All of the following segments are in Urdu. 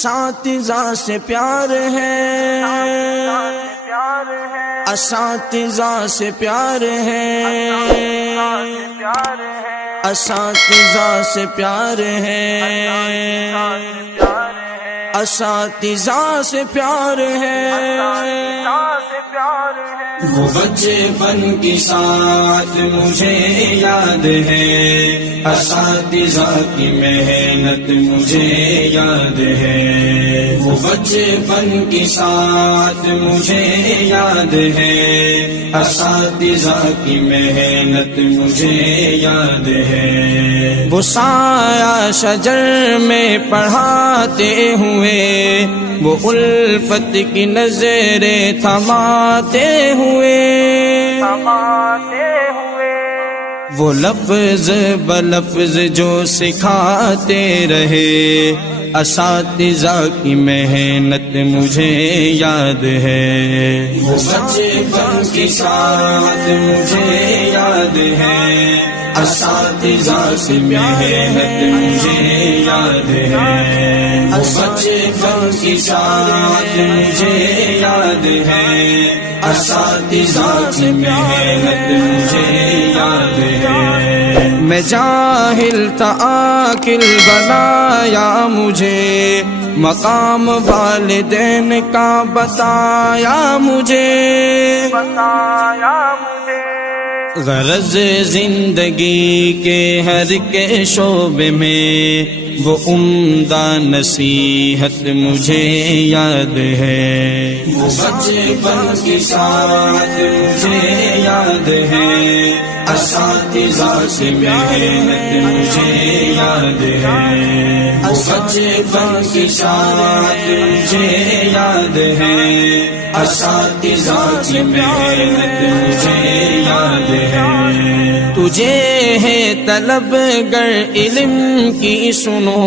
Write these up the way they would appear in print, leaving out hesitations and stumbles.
اساتذہ سے پیار ہے، اساتذہ سے پیار ہے، اساتذہ سے پیار ہے، اساتذہ سے پیار ہے۔ وہ بچپن کی ساتھ مجھے یاد ہے، اساتذہ کی محنت مجھے یاد ہے۔ وہ بچپن کی ساتھ مجھے یاد ہے، اساتذہ کی محنت مجھے یاد ہے۔ وہ سایہ شجر میں پڑھاتے ہوئے، وہ الفت کی نظریں تھماتے ہوئے، وہ لفظ بلفظ جو سکھاتے رہے، اساتذہ کی محنت مجھے یاد ہے۔ وہ بچپن کی ساتھ مجھے یاد ہے، اساتذہ کی محنت مجھے یاد ہے۔ وہ بچپن کی ساتھ مجھے یاد ہے، اساتذہ کی محنت مجھے یاد ہے۔ میں جاہل تھا عاقل بنایا مجھے، مقام والدین کا بتایا مجھے، غرض زندگی کے ہر کے شعبے میں وہ عمدہ نصیحت مجھے یاد ہے۔ وہ بچپن کی ساتھ مجھے یاد ہے، اساتذہ کی محنت مجھے یاد ہے۔ وہ بچپن کی ساتھ مجھے یاد ہے، اساتذہ کی محنت مجھے یاد ہے۔ تجھے ہے طلب گر علم کی سنو،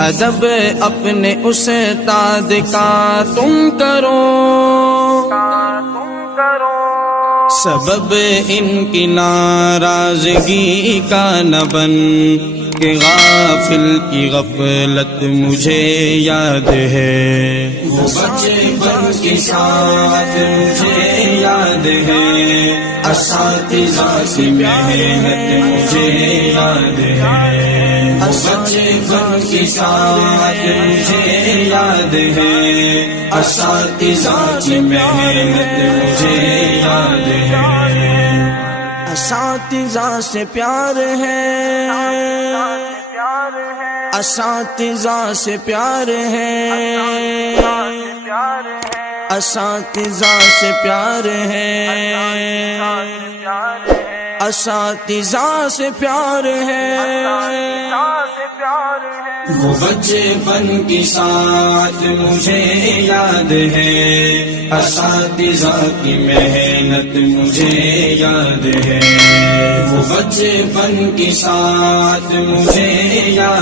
ادب اپنے استاد کا تم کرو، سبب ان کی ناراضگی کا نہ بن کہ غافل کی غفلت مجھے یاد ہے۔ وہ بچپن کی ساتھ مجھے یاد ہے، اساتذہ کی محنت مجھے یاد ہے۔ وہ بچپن کی ساتھ مجھے یاد ہے، اساتذہ کی محنت مجھے یاد ہے۔ اساتذہ سے پیار ہے، اساتذہ سے پیار ہے، اساتذہ سے پیار ہے، اساتذہ سے پیار ہے۔ وہ بچپن کی ساتھ مجھے یاد ہے، اساتذہ کی محنت مجھے یاد ہے۔ وہ بچپن کی ساتھ مجھے یاد